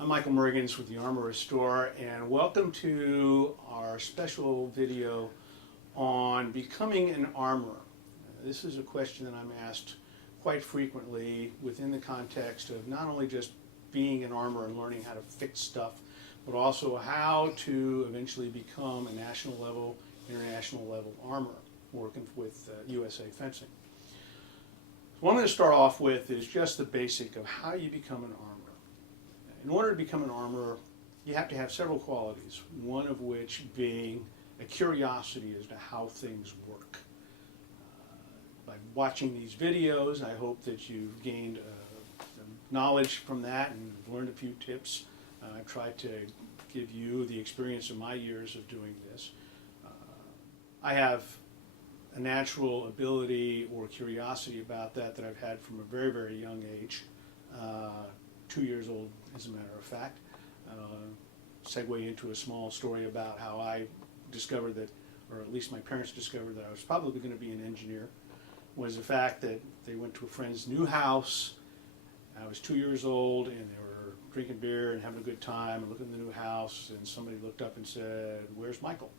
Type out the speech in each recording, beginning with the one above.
I'm Michael Mergens with the Armor Restore, and welcome to our special video on becoming an armorer. This is a question that I'm asked quite frequently within the context of not only just being an armorer and learning how to fix stuff, but also how to eventually become a national level, international level armorer working with USA Fencing. What I'm going to start off with is just the basic of how you become an armorer. In order to become an armorer, you have to have several qualities, one of which being a curiosity as to how things work. By watching these videos, I hope that you've gained some knowledge from that and learned a few tips. I've tried to give you the experience of my years of doing this. I have a natural ability or curiosity about that I've had from a very, very young age. 2 years old, as a matter of fact. Segue into a small story about how I discovered that, or at least my parents discovered that I was probably going to be an engineer, was the fact that they went to a friend's new house. I was 2 years old, and they were drinking beer and having a good time and looking at the new house, and somebody looked up and said, "Where's Michael?"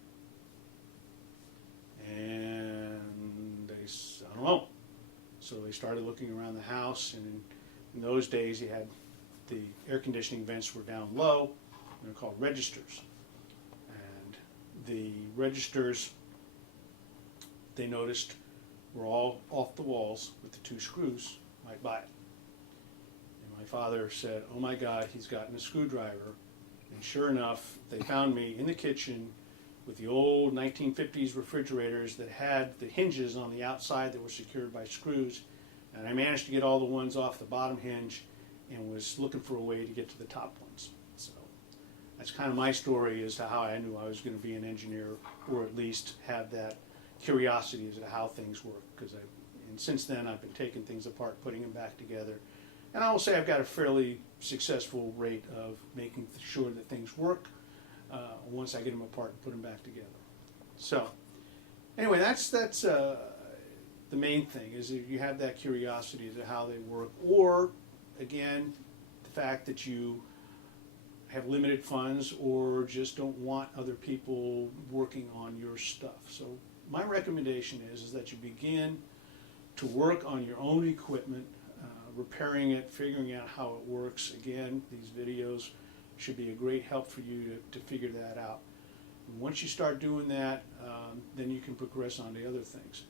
And they said, "I don't know." So they started looking around the house, and in those days you had the air conditioning vents were down low. They're called registers. And the registers, they noticed, were all off the walls with the 2 screws right by it. And my father said, "Oh my God, he's gotten a screwdriver." And sure enough, they found me in the kitchen with the old 1950s refrigerators that had the hinges on the outside that were secured by screws. And I managed to get all the ones off the bottom hinge and was looking for a way to get to the top ones. So that's kind of my story as to how I knew I was going to be an engineer, or at least have that curiosity as to how things work. And since then I've been taking things apart, putting them back together. And I will say I've got a fairly successful rate of making sure that things work once I get them apart and put them back together. So anyway, that's the main thing, is that you have that curiosity as to how they work, or again, the fact that you have limited funds or just don't want other people working on your stuff. So my recommendation is that you begin to work on your own equipment, repairing it, figuring out how it works. Again, these videos should be a great help for you to figure that out. And once you start doing that, then you can progress on to other things.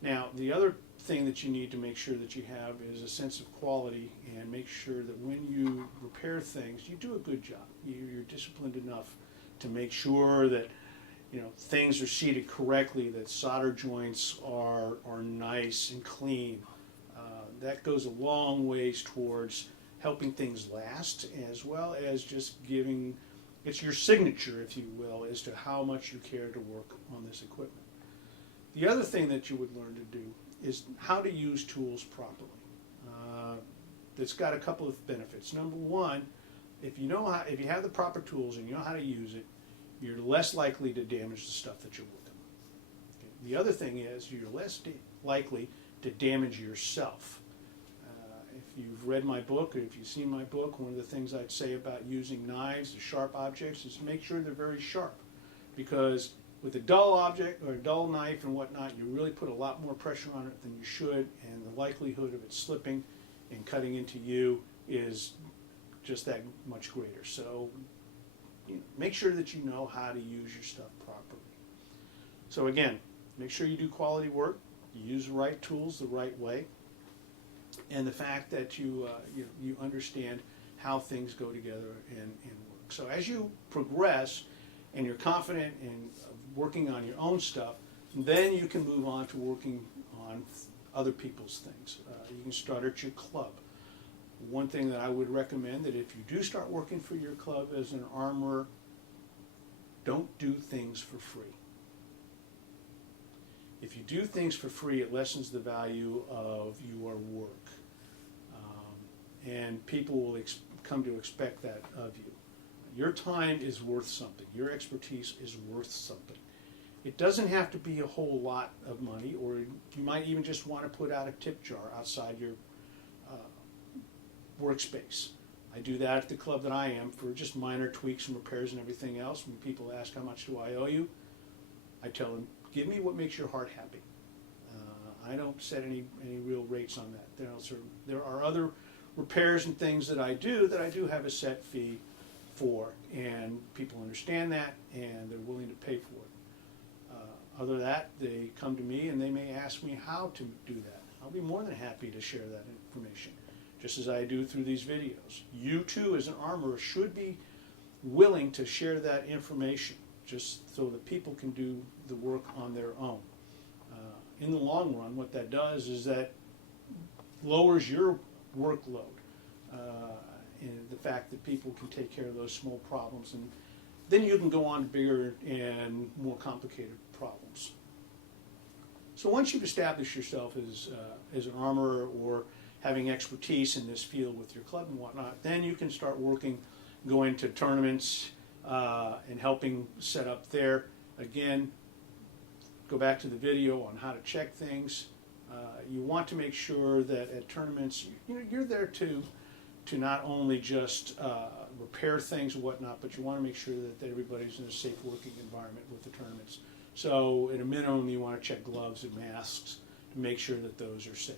Now, the other thing that you need to make sure that you have is a sense of quality, and make sure that when you repair things, you do a good job. You're disciplined enough to make sure that things are seated correctly, that solder joints are nice and clean. That goes a long ways towards helping things last, as well as just giving, it's your signature, if you will, as to how much you care to work on this equipment. The other thing that you would learn to do is how to use tools properly. That's got a couple of benefits. Number one, if you have the proper tools and you know how to use it, you're less likely to damage the stuff that you're working on. Okay. The other thing is you're less likely to damage yourself. If you've read my book, or if you've seen my book, one of the things I'd say about using knives as sharp objects is to make sure they're very sharp, because with a dull object or a dull knife and whatnot, you really put a lot more pressure on it than you should, and the likelihood of it slipping and cutting into you is just that much greater. So make sure that you know how to use your stuff properly. So again, make sure you do quality work, you use the right tools the right way, and the fact that you understand how things go together and work. So as you progress and you're confident in working on your own stuff, then you can move on to working on other people's things. You can start at your club. One thing that I would recommend, that if you do start working for your club as an armorer, don't do things for free. If you do things for free, it lessens the value of your work. And people will come to expect that of you. Your time is worth something. Your expertise is worth something. It doesn't have to be a whole lot of money, or you might even just want to put out a tip jar outside your workspace. I I do that at the club that I am for just minor tweaks and repairs and everything else. When people ask how much do I owe you, I tell them, give me what makes your heart happy. I don't set any real rates on that. There are other repairs and things that I do have a set fee for, and people understand that and they're willing to pay for it. Other than that, they come to me and they may ask me how to do that. I'll be more than happy to share that information, just as I do through these videos. You too, as an armorer, should be willing to share that information, just so that people can do the work on their own. In the long run, what that does is that lowers your workload, and the fact that people can take care of those small problems, and then you can go on to bigger and more complicated problems. So once you've established yourself as an armorer or having expertise in this field with your club and whatnot, then you can start going to tournaments and helping set up there. Again, go back to the video on how to check things. You want to make sure that at tournaments, you're there to not only just repair things and whatnot, but you want to make sure that everybody's in a safe working environment with the tournaments. So at a minimum, you want to check gloves and masks to make sure that those are safe.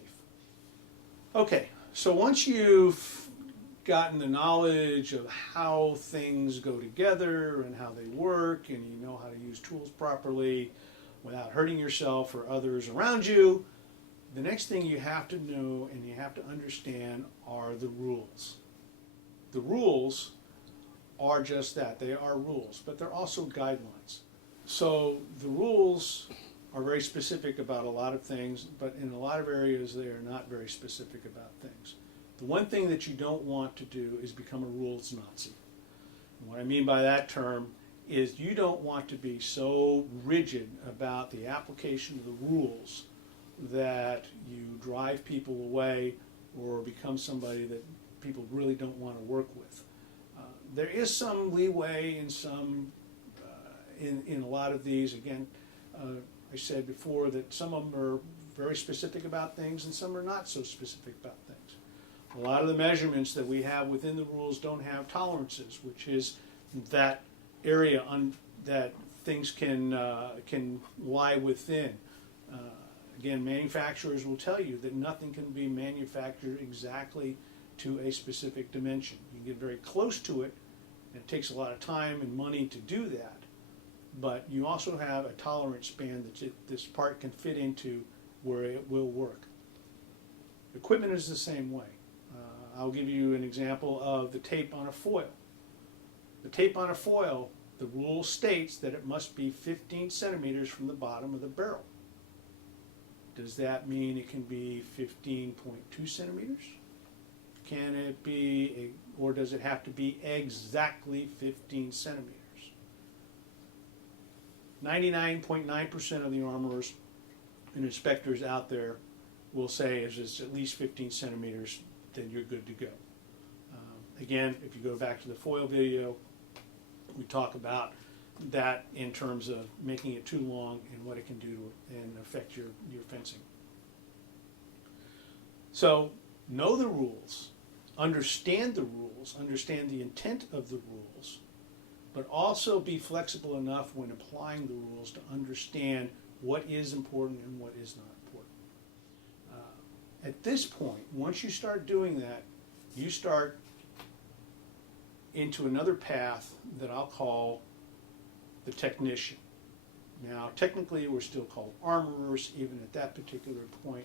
Okay, so once you've gotten the knowledge of how things go together and how they work, and you know how to use tools properly without hurting yourself or others around you, the next thing you have to know and you have to understand are the rules. The rules are just that. They are rules, but they're also guidelines. So the rules are very specific about a lot of things, but in a lot of areas they are not very specific about things. The one thing that you don't want to do is become a rules Nazi. And what I mean by that term is you don't want to be so rigid about the application of the rules that you drive people away or become somebody that people really don't want to work with. There is some leeway in some in a lot of these. Again, I said before that some of them are very specific about things and some are not so specific about things. A lot of the measurements that we have within the rules don't have tolerances, which is that area that things can lie within. Again, manufacturers will tell you that nothing can be manufactured exactly to a specific dimension. You can get very close to it, and it takes a lot of time and money to do that. But you also have a tolerance span that this part can fit into where it will work. Equipment is the same way. I'll give you an example of the tape on a foil. The tape on a foil, the rule states that it must be 15 centimeters from the bottom of the barrel. Does that mean it can be 15.2 centimeters? Can it be, or does it have to be exactly 15 centimeters? 99.9% of the armorers and inspectors out there will say if it's at least 15 centimeters, then you're good to go. Again, if you go back to the foil video, we talk about that in terms of making it too long and what it can do and affect your fencing. So know the rules, understand the rules, understand the intent of the rules, but also be flexible enough when applying the rules to understand what is important and what is not important. At this point, once you start doing that, you start into another path that I'll call the technician. Now, technically, we're still called armorers, even at that particular point.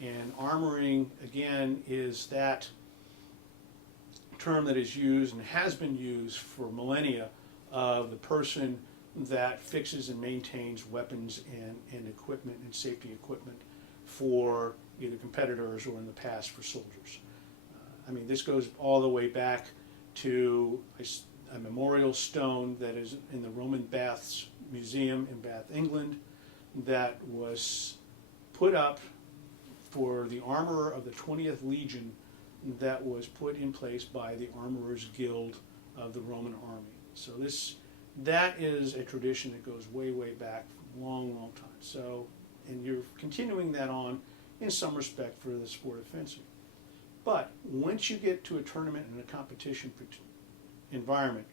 And armoring, again, is that term that is used and has been used for millennia of the person that fixes and maintains weapons and equipment and safety equipment for either competitors or in the past for soldiers. I mean, this goes all the way back to a memorial stone that is in the Roman Baths Museum in Bath, England, that was put up for the armorer of the 20th Legion that was put in place by the Armorers Guild of the Roman Army. So that is a tradition that goes way, way back, long, long time. So, and you're continuing that on in some respect for the sport of fencing. But once you get to a tournament and a competition environment,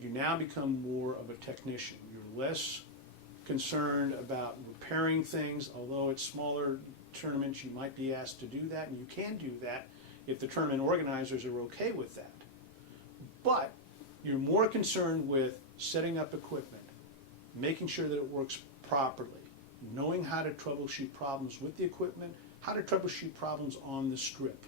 you now become more of a technician. You're less concerned about repairing things, although at smaller tournaments you might be asked to do that, and you can do that if the tournament organizers are okay with that. But you're more concerned with setting up equipment, making sure that it works properly, knowing how to troubleshoot problems with the equipment, how to troubleshoot problems on the strip.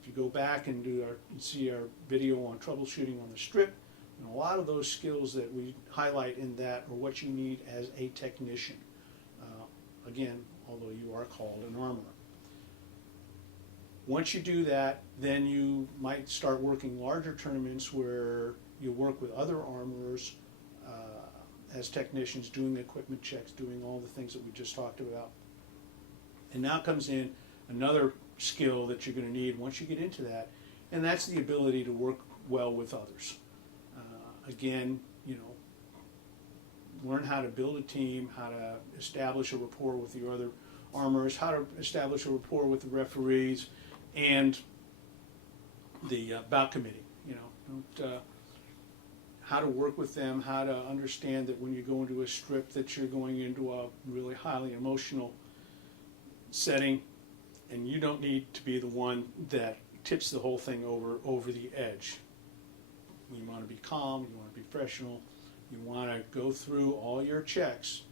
If you go back and see our video on troubleshooting on the strip, and a lot of those skills that we highlight in that are what you need as a technician. Again, although you are called an armorer. Once you do that, then you might start working larger tournaments where you work with other armorers as technicians, doing the equipment checks, doing all the things that we just talked about. And now comes in another skill that you're going to need once you get into that, and that's the ability to work well with others. Again, learn how to build a team, how to establish a rapport with the other armorers, how to establish a rapport with the referees and the bout committee. How to work with them, how to understand that when you go into a strip that you're going into a really highly emotional setting, and you don't need to be the one that tips the whole thing over the edge. You want to be calm, you want to be professional, you want to go through all your checks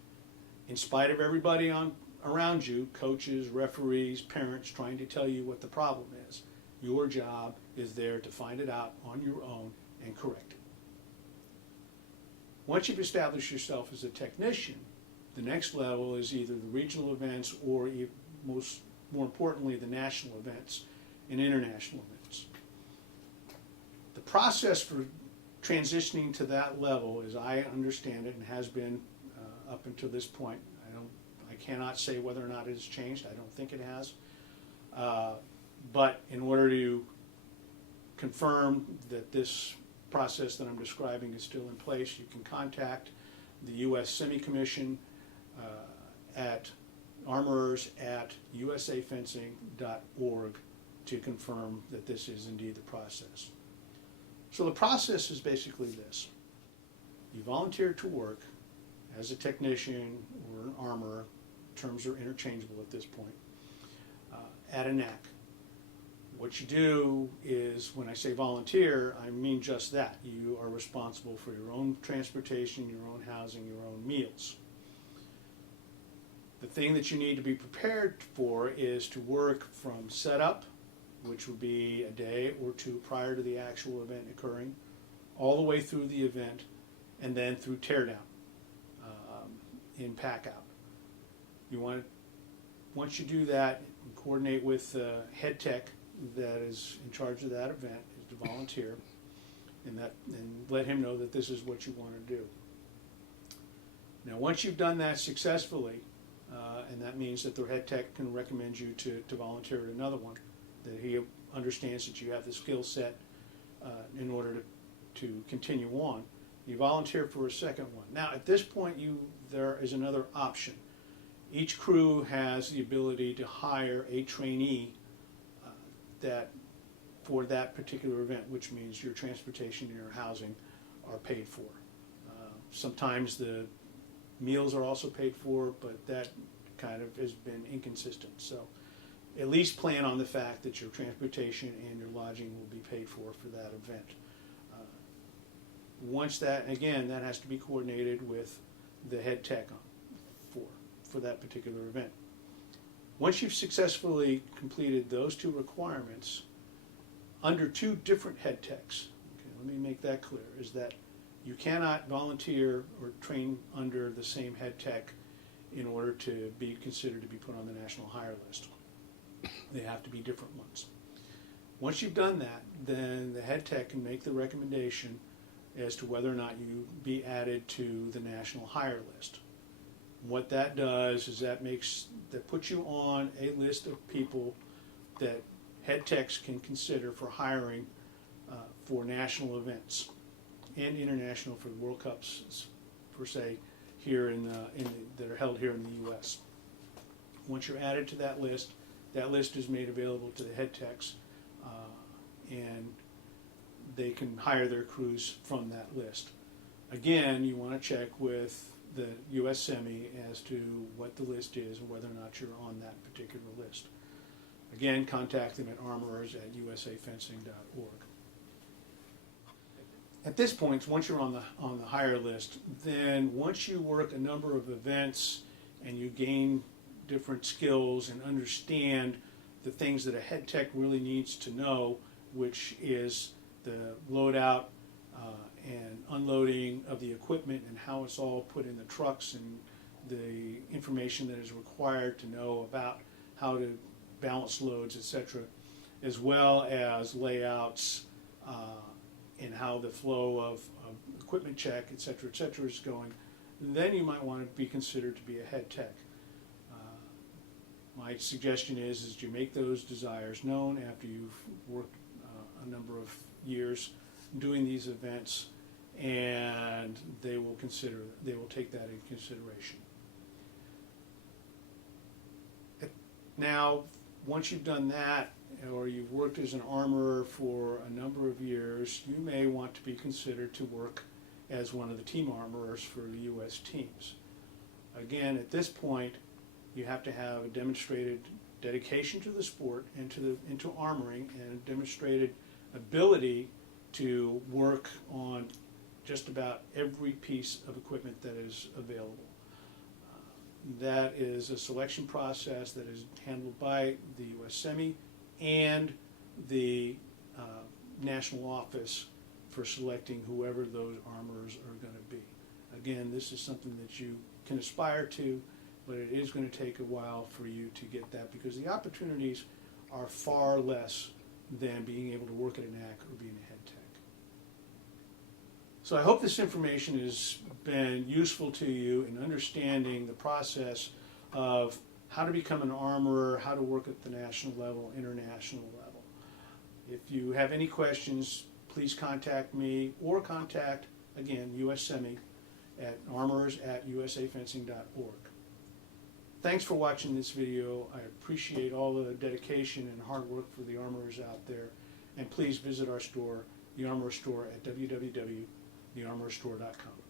in spite of everybody around you, coaches, referees, parents, trying to tell you what the problem is. Your job is there to find it out on your own and correct it. Once you've established yourself as a technician, the next level is either the regional events or more importantly the national events and international events. The process for transitioning to that level, as I understand it, and has been up until this point, I cannot say whether or not it has changed. I don't think it has. But in order to confirm that this process that I'm describing is still in place, you can contact the U.S. Semi Commission at armorers@usafencing.org to confirm that this is indeed the process. So the process is basically this. You volunteer to work as a technician or an armorer, terms are interchangeable at this point, at a NAC. What you do is, when I say volunteer, I mean just that. You are responsible for your own transportation, your own housing, your own meals. The thing that you need to be prepared for is to work from setup, which would be a day or two prior to the actual event occurring, all the way through the event, and then through teardown in pack-out. Once you do that, you coordinate with the head tech that is in charge of that event, is to volunteer, and let him know that this is what you want to do. Now, once you've done that successfully, and that means that the head tech can recommend you to volunteer at another one, that he understands that you have the skill set in order to continue on, you volunteer for a second one. Now, at this point, there is another option. Each crew has the ability to hire a trainee for that particular event, which means your transportation and your housing are paid for. Sometimes the meals are also paid for, but that kind of has been inconsistent. So at least plan on the fact that your transportation and your lodging will be paid for that event. Once that, again, that has to be coordinated with the head tech for that particular event. Once you've successfully completed those two requirements under two different head techs, okay, let me make that clear, is that you cannot volunteer or train under the same head tech in order to be considered to be put on the national hire list. They have to be different ones. Once you've done that, then the head tech can make the recommendation as to whether or not you be added to the national hire list. What that does is that puts you on a list of people that head techs can consider for hiring for national events and international, for the World Cups per se here that are held here in the U.S. Once you're added to that list, that list is made available to the head techs, and they can hire their crews from that list. Again, you want to check with the U.S. Semi as to what the list is and whether or not you're on that particular list. Again, contact them at armorers@usafencing.org. At this point, once you're on the hire list, then once you work a number of events and you gain different skills and understand the things that a head tech really needs to know, which is the loadout and unloading of the equipment and how it's all put in the trucks and the information that is required to know about how to balance loads, etc., as well as layouts and how the flow of equipment check, etc., is going, then you might want to be considered to be a head tech. My suggestion is you make those desires known after you've worked a number of years doing these events, and they will take that in consideration. Now, once you've done that, or you've worked as an armorer for a number of years, you may want to be considered to work as one of the team armorers for the U.S. teams. Again, at this point, you have to have a demonstrated dedication to the sport and into armoring, and a demonstrated ability to work on just about every piece of equipment that is available. That is a selection process that is handled by the U.S. Semi and the National Office for selecting whoever those armorers are going to be. Again, this is something that you can aspire to, but it is going to take a while for you to get that, because the opportunities are far less than being able to work at an ACK or being a head tech. So I hope this information has been useful to you in understanding the process of how to become an armorer, how to work at the national level, international level. If you have any questions, please contact me or contact, again, U.S. Semi at armorers@usafencing.org. Thanks for watching this video. I appreciate all the dedication and hard work for the armorers out there. And please visit our store, The Armorers Store, at www.thearmorerstore.com.